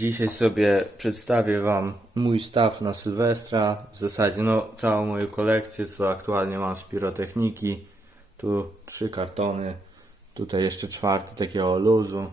Dzisiaj sobie przedstawię Wam mój staw na Sylwestra. W zasadzie no, całą moją kolekcję, co aktualnie mam z pirotechniki. Tu trzy kartony. Tutaj jeszcze czwarty takiego luzu.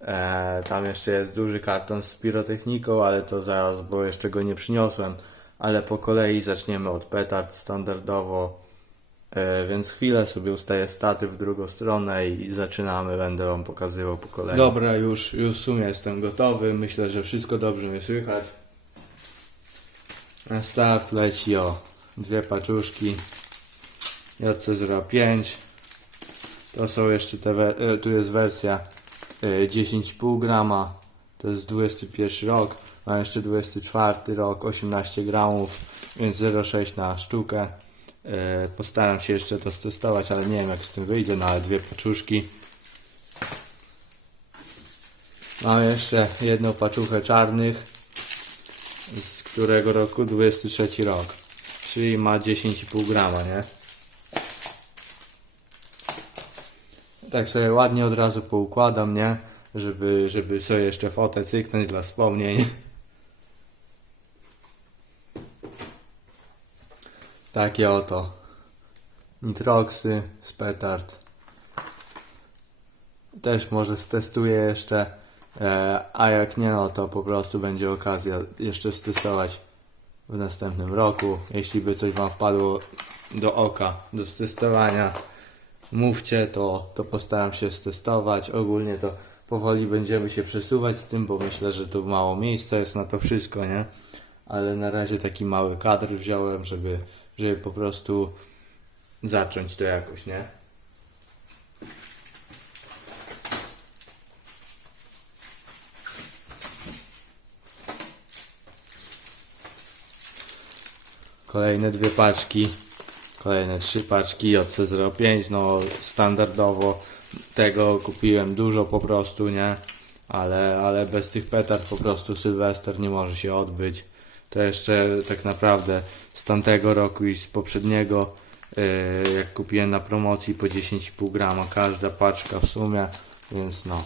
E, tam jeszcze jest duży karton z pirotechniką, ale to zaraz, bo jeszcze go nie przyniosłem. Ale po kolei zaczniemy od petard standardowo. E, więc chwilę sobie ustaję staty w drugą stronę i zaczynamy. Będę Wam pokazywał po kolei. Dobra, już, już w sumie jestem gotowy. Myślę, że wszystko dobrze mnie słychać. Na start leci o dwie paczuszki JC05. To są jeszcze te, e, tu jest wersja e, 10,5 grama. To jest 21 rok. Mam jeszcze 24 rok, 18 gramów, więc 0,6 na sztukę. E, Postaram się jeszcze to stestować, ale nie wiem jak z tym wyjdzie, no ale dwie paczuszki. Mam jeszcze jedną paczuchę czarnych, z którego roku 23 rok, czyli ma 10,5 grama, nie? Tak sobie ładnie od razu poukładam, nie? Żeby, żeby sobie jeszcze fotę cyknąć dla wspomnień. Takie oto nitroksy z petard. Też może stestuję jeszcze, e, a jak nie, no to po prostu będzie okazja jeszcze stestować w następnym roku. Jeśli by coś Wam wpadło do oka, do stestowania, mówcie, to, to postaram się stestować. Ogólnie to powoli będziemy się przesuwać z tym, bo myślę, że tu mało miejsca jest na to wszystko, nie? Ale na razie taki mały kadr wziąłem, żeby, żeby po prostu zacząć to jakoś, nie? Kolejne dwie paczki, kolejne trzy paczki JC05, no standardowo tego kupiłem dużo po prostu, nie? Ale, ale bez tych petard po prostu Sylwester nie może się odbyć. To jeszcze tak naprawdę z tamtego roku i z poprzedniego, yy, jak kupiłem na promocji po 10,5 grama każda paczka w sumie, więc no.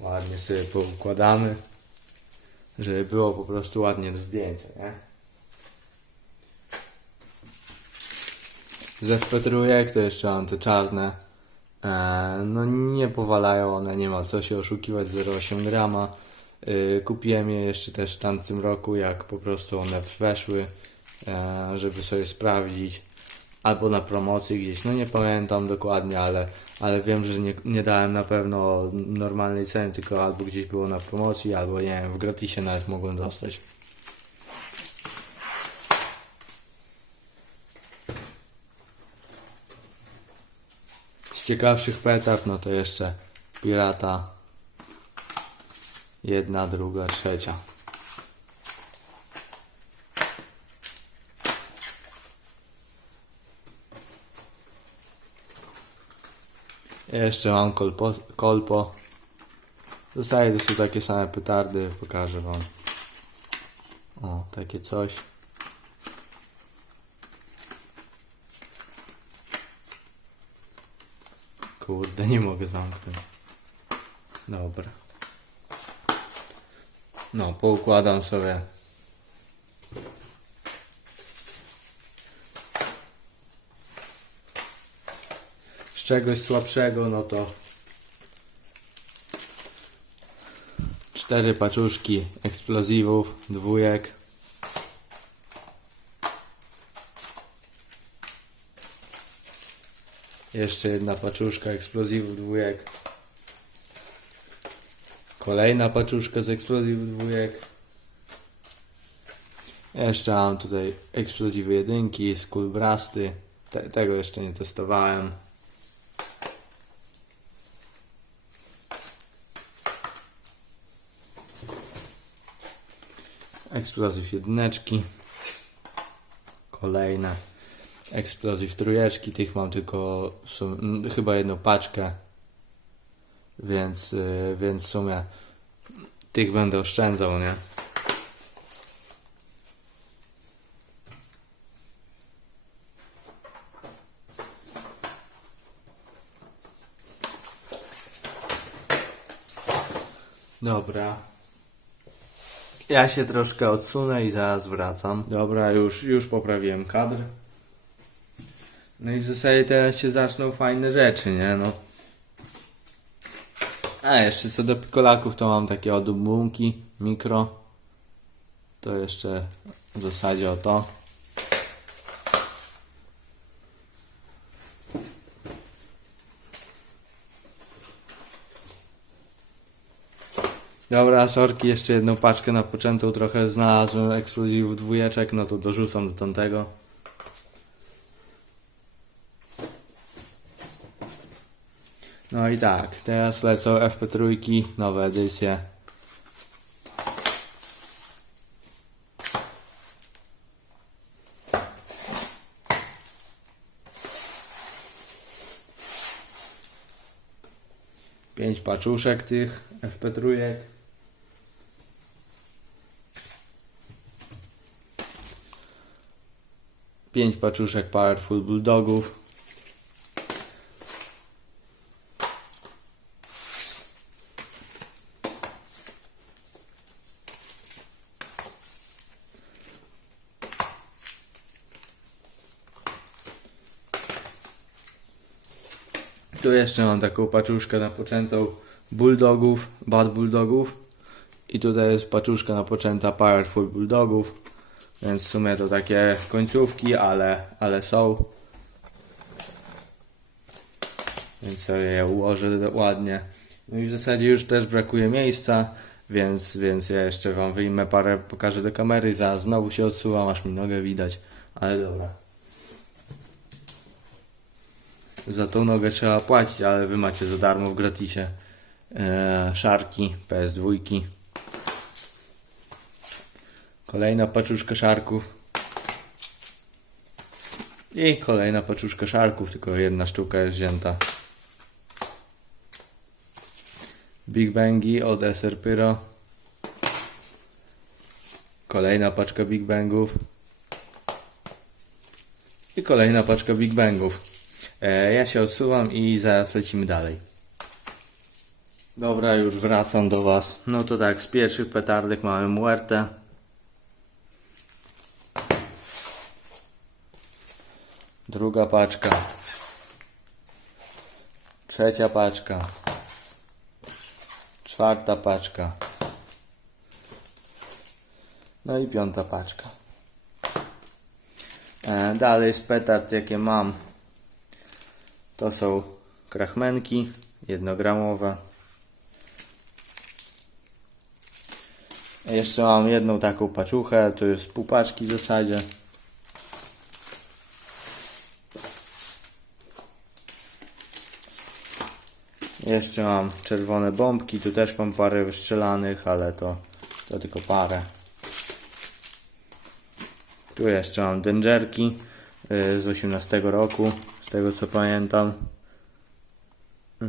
Ładnie sobie poukładamy, żeby było po prostu ładnie do zdjęcia, nie? Wpetrójek to jeszcze mam te czarne. E, no nie powalają one, nie ma co się oszukiwać, 0,8 grama. E, kupiłem je jeszcze też w tamtym roku, jak po prostu one weszły, e, żeby sobie sprawdzić. Albo na promocji gdzieś, no nie pamiętam dokładnie, ale, ale wiem, że nie, nie dałem na pewno normalnej ceny, tylko albo gdzieś było na promocji, albo nie wiem, w gratisie nawet mogłem dostać. Ciekawszych petard, no to jeszcze Pirata. Jedna, druga, trzecia. Jeszcze mam kolpo. kolpo. Zasadzie to są takie same petardy, pokażę wam. O, takie coś. Kurde, nie mogę zamknąć. Dobra. No, poukładam sobie. Z czegoś słabszego, no to cztery paczuszki eksplozywów, dwójek. Jeszcze jedna paczuszka eksplozywów dwójek. Kolejna paczuszka z eksplozywów dwójek. Jeszcze mam tutaj eksplozywy jedynki, skulbrasty. Te, tego jeszcze nie testowałem. Eksplozyw jedyneczki. Kolejne. Explosive trójeczki, tych mam tylko sumie, m, chyba jedną paczkę. Więc, y, więc w sumie tych będę oszczędzał, nie? Dobra. Ja się troszkę odsunę i zaraz wracam. Dobra, już, już poprawiłem kadr. No i w zasadzie teraz się zaczną fajne rzeczy, nie no. A jeszcze co do pikolaków to mam takie odbumki mikro. To jeszcze w zasadzie o to. Dobra, sorki, jeszcze jedną paczkę na poczętą trochę znalazłem ekskluzywów dwójeczek, no to dorzucam do tamtego. No i tak, teraz lecą FP3, nowe edycje. Pięć paczuszek tych FP3. Pięć paczuszek Powerful Bulldogów. Tu jeszcze mam taką paczuszkę na poczętą Bulldogów, Bad Bulldogów. I tutaj jest paczuszka na poczęta Powerful Bulldogów. Więc w sumie to takie końcówki, ale, ale są. Więc sobie je ułożę ładnie. No i w zasadzie już też brakuje miejsca, więc, więc ja jeszcze wam wyjmę parę, pokażę do kamery. Zaraz znowu się odsuwam, aż mi nogę widać. Ale dobra. Za tą nogę trzeba płacić, ale wy macie za darmo w gratisie eee, szarki PS2. Kolejna paczuszka szarków. I kolejna paczuszka szarków, tylko jedna sztuka jest wzięta. Big Bangi od SR Pyro. Kolejna paczka Big Bangów. I kolejna paczka Big Bangów. E, ja się odsuwam i zaraz lecimy dalej. Dobra, już wracam do Was. No to tak, z pierwszych petardek mamy Muertę. Druga paczka. Trzecia paczka. Czwarta paczka. No i piąta paczka. E, dalej z petard jakie mam to są krachmenki jednogramowe. Jeszcze mam jedną taką paczuchę, to jest pół paczki w zasadzie. Jeszcze mam czerwone bombki, tu też mam parę wystrzelanych, ale to, to tylko parę. Tu jeszcze mam dędżerki y, z 18 roku, z tego co pamiętam. Y,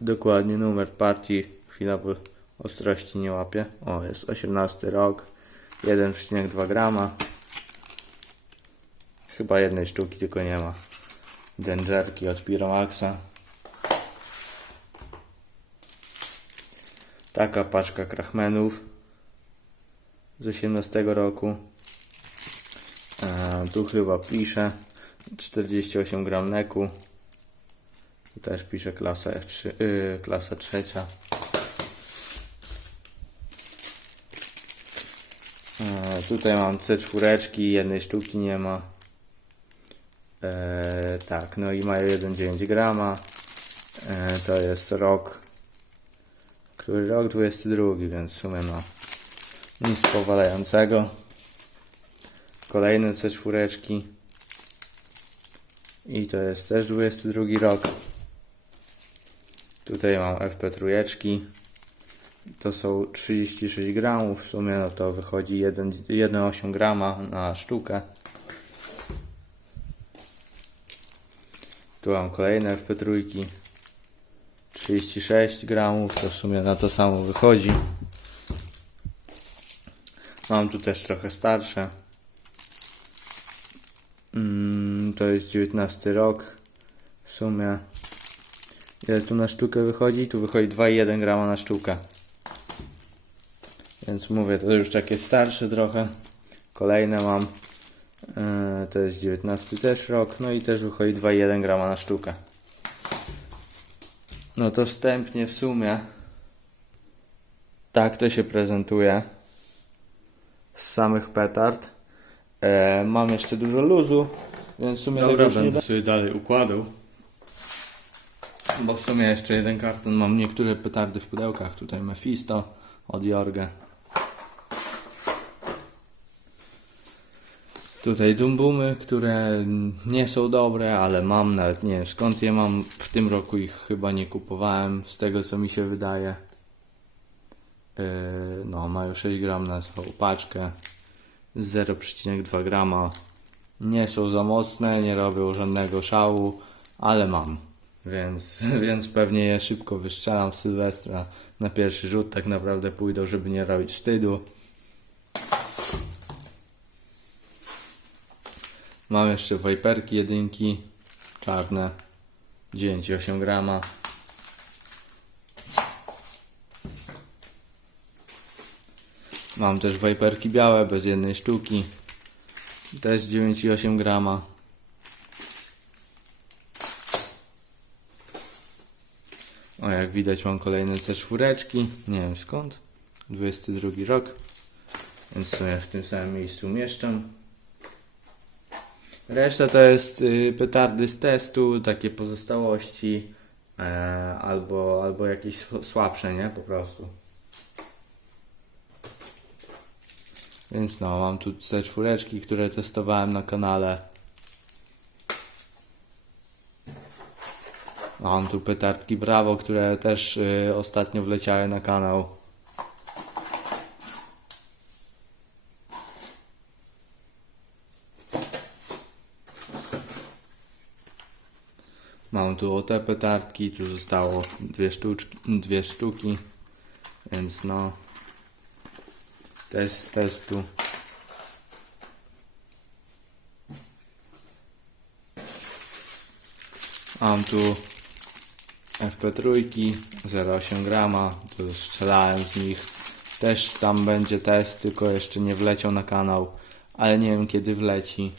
Dokładnie numer partii, chwila, bo ostrości nie łapię. O, jest 18 rok, 1,2 grama. Chyba jednej sztuki tylko nie ma. Dędżerki od Piromaxa. Taka paczka krachmenów z 18 roku. E, tu chyba pisze 48 gram neku. Tu też pisze klasa F3, yy, klasa trzecia. E, tutaj mam C4, jednej sztuki nie ma. E, tak, no i mają 1,9 grama. E, to jest rok który rok 22, więc w sumie no nic powalającego. Kolejne C4 i to jest też 22 rok. Tutaj mam FP3. To są 36 gramów, w sumie no to wychodzi 1,8 grama na sztukę. Tu mam kolejne FP3. 36 gramów, to w sumie na to samo wychodzi. Mam tu też trochę starsze. Mm, to jest 19 rok. W sumie. Ile tu na sztukę wychodzi? Tu wychodzi 2,1 grama na sztukę. Więc mówię, to już takie starsze trochę. Kolejne mam. E, to jest 19 też rok. No i też wychodzi 2,1 grama na sztukę. No to wstępnie w sumie tak to się prezentuje z samych petard. E, mam jeszcze dużo luzu, więc w sumie Dobra, tego już nie będę da- sobie dalej układał. Bo w sumie jeszcze jeden karton mam niektóre petardy w pudełkach. Tutaj Mephisto od Jorge. Tutaj dumbumy, które nie są dobre, ale mam nawet nie wiem skąd je mam. W tym roku ich chyba nie kupowałem, z tego co mi się wydaje. Yy, no, mają 6 gram na swoją paczkę. 0,2 grama. Nie są za mocne, nie robią żadnego szału, ale mam. Więc, więc pewnie je szybko wystrzelam w Sylwestra. Na pierwszy rzut tak naprawdę pójdą, żeby nie robić wstydu. Mam jeszcze Viperki jedynki, czarne, 9,8 grama. Mam też Viperki białe, bez jednej sztuki, też 9,8 grama. O, jak widać mam kolejne C4, nie wiem skąd, 22 rok, więc sobie w tym samym miejscu umieszczam. Reszta to jest y, petardy z testu, takie pozostałości, e, albo, albo jakieś sł- słabsze, nie? Po prostu. Więc no, mam tu te czwóreczki, które testowałem na kanale. Mam tu petardki Bravo, które też y, ostatnio wleciały na kanał. Mam tu te petardki, tu zostało dwie sztuczki, dwie sztuki, więc no też z testu. Mam tu FP3 0,8 grama, tu strzelałem z nich. Też tam będzie test, tylko jeszcze nie wleciał na kanał, ale nie wiem kiedy wleci.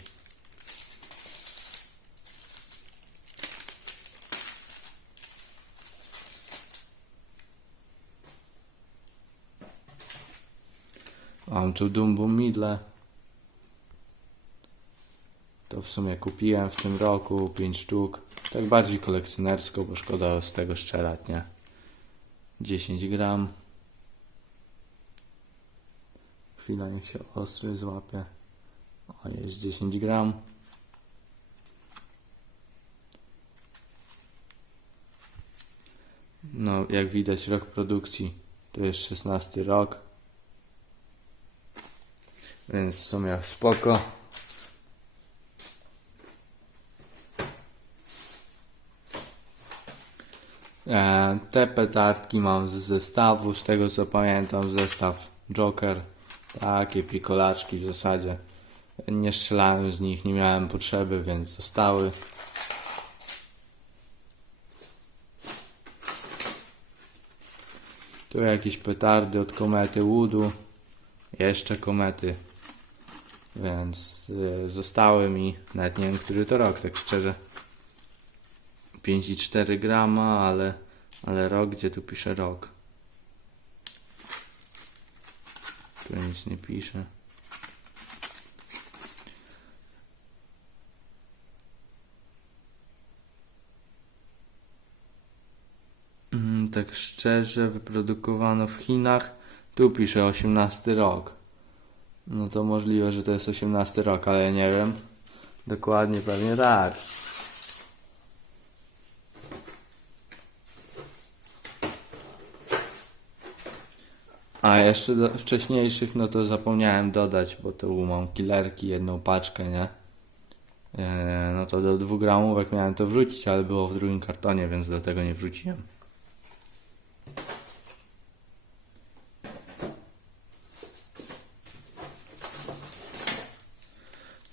Mam tu Dumbo Midle. To w sumie kupiłem w tym roku 5 sztuk. Tak bardziej kolekcjonersko, bo szkoda z tego strzelać, nie? 10 gram. Chwila, niech się ostry złapie. O, jest 10 gram. No, jak widać, rok produkcji to jest 16 rok. Więc w sumie spoko. E, te petardki mam z zestawu, z tego co pamiętam, zestaw Joker. Takie pikolaczki w zasadzie. Nie strzelałem z nich, nie miałem potrzeby, więc zostały. Tu jakieś petardy od komety Woodu. Jeszcze komety. Więc y, zostały mi, nawet nie wiem, który to rok, tak szczerze. 5,4 grama, ale, ale rok, gdzie tu pisze rok? Tu nic nie pisze. Mm, tak szczerze, wyprodukowano w Chinach. Tu pisze 18 rok. No to możliwe, że to jest 18 rok, ale ja nie wiem. Dokładnie pewnie tak. A jeszcze do wcześniejszych, no to zapomniałem dodać, bo tu mam killerki, jedną paczkę, nie? Eee, no to do 2 gramówek miałem to wrzucić, ale było w drugim kartonie, więc dlatego nie wrzuciłem.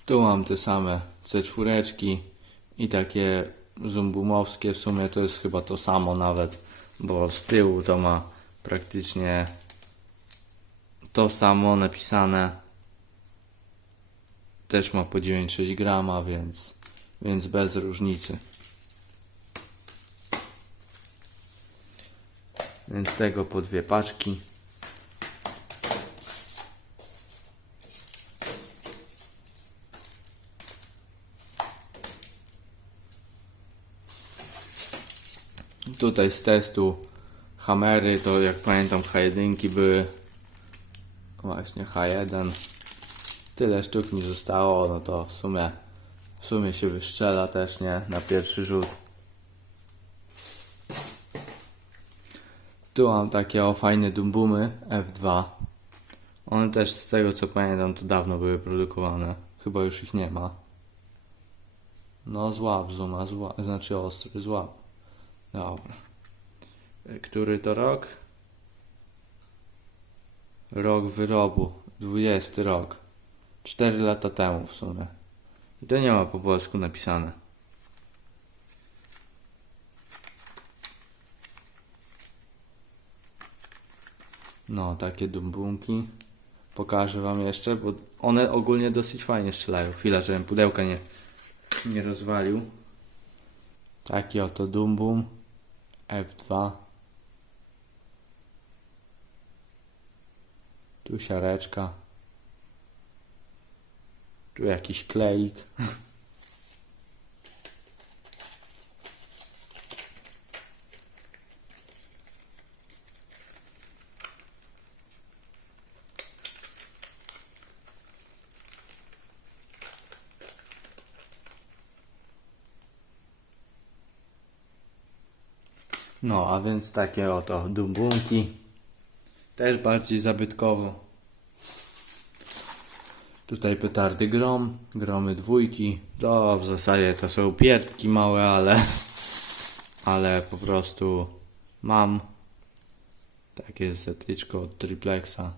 Tu mam te same C4 i takie zumbumowskie, w sumie to jest chyba to samo nawet, bo z tyłu to ma praktycznie to samo napisane. Też ma po 9,6 grama, więc, więc bez różnicy. Więc tego po dwie paczki. Tutaj z testu Hamery, to jak pamiętam H1 były właśnie H1. Tyle sztuk mi zostało, no to w sumie w sumie się wyszczela też, nie? Na pierwszy rzut. Tu mam takie o fajne dumbumy F2. One też z tego co pamiętam to dawno były produkowane. Chyba już ich nie ma. No złap zuma, znaczy ostry, złap. Dobra. E, Który to rok? Rok wyrobu. 20 rok. 4 lata temu w sumie. I to nie ma po polsku napisane. No, takie dumbunki. Pokażę wam jeszcze, bo one ogólnie dosyć fajnie strzelają. Chwila, żebym pudełka nie, nie rozwalił. Taki oto dumbum. F2. Tu siareczka. Tu jakiś kleik. No, a więc takie oto dumbunki. Też bardziej zabytkowo. Tutaj petardy grom, gromy dwójki. To w zasadzie to są pierdki małe, ale ale po prostu mam takie zetyczko od triplexa.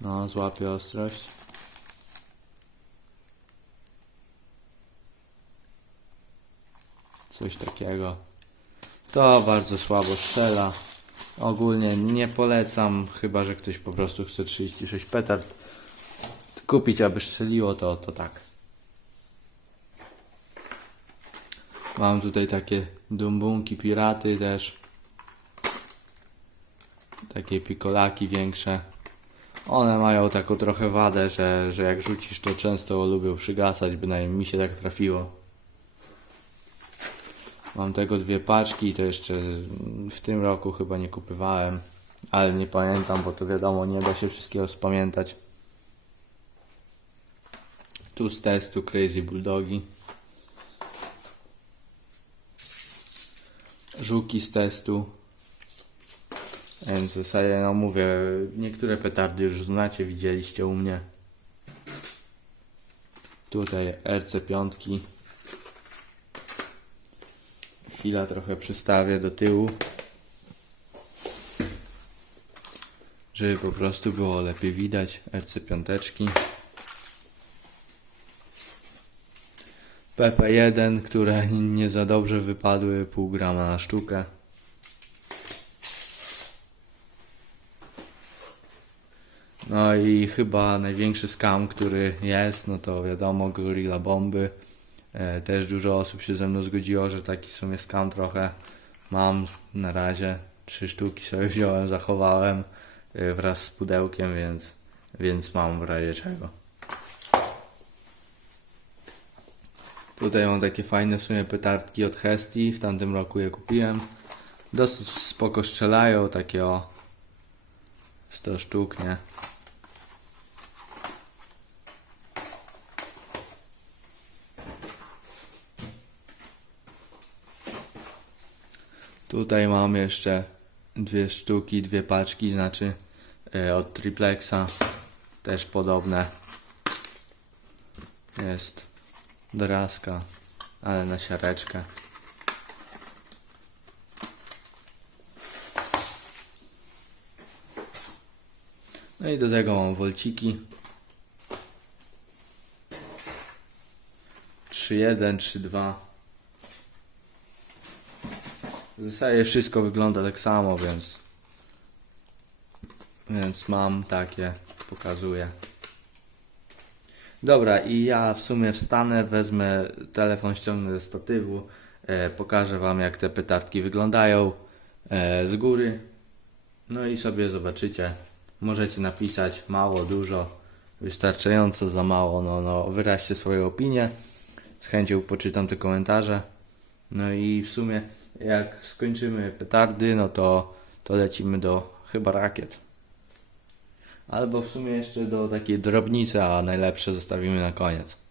No, złapię ostrość. Coś takiego. To bardzo słabo strzela. Ogólnie nie polecam, chyba że ktoś po prostu chce 36 petard kupić, aby strzeliło, to, to tak. Mam tutaj takie dumbunki, piraty też. Takie pikolaki większe. One mają taką trochę wadę, że, że jak rzucisz, to często lubią przygasać, bynajmniej mi się tak trafiło. Mam tego dwie paczki, to jeszcze w tym roku chyba nie kupywałem, ale nie pamiętam, bo to wiadomo, nie da się wszystkiego spamiętać. Tu z testu Crazy Bulldogi. Żuki z testu. Więc w zasadzie, no mówię, niektóre petardy już znacie, widzieliście u mnie. Tutaj RC5. Chwila trochę przystawię do tyłu. Żeby po prostu było lepiej widać RC5. PP1, które nie za dobrze wypadły, pół grama na sztukę. No i chyba największy skam, który jest, no to wiadomo, Gorilla Bomby. E, też dużo osób się ze mną zgodziło, że taki w sumie skam trochę mam na razie. Trzy sztuki sobie wziąłem, zachowałem e, wraz z pudełkiem, więc, więc mam w razie czego. Tutaj mam takie fajne w sumie petardki od Hesti, w tamtym roku je kupiłem. Dosyć spoko strzelają, takie o 100 sztuk, nie? Tutaj mam jeszcze dwie sztuki, dwie paczki, znaczy e, od triplexa, też podobne. Jest draska, ale na siareczkę. No i do tego mam wolciki. 3-1, 3-2. W zasadzie wszystko wygląda tak samo, więc Więc mam takie, pokazuję. Dobra, i ja w sumie wstanę, wezmę telefon, ściągnę ze statywu, e, pokażę Wam jak te petardki wyglądają e, z góry. No i sobie zobaczycie. Możecie napisać mało, dużo, wystarczająco, za mało. No, no, wyraźcie swoją opinię. Z chęcią poczytam te komentarze. No i w sumie jak skończymy petardy, no to, to lecimy do chyba rakiet. Albo w sumie jeszcze do takiej drobnicy, a najlepsze zostawimy na koniec.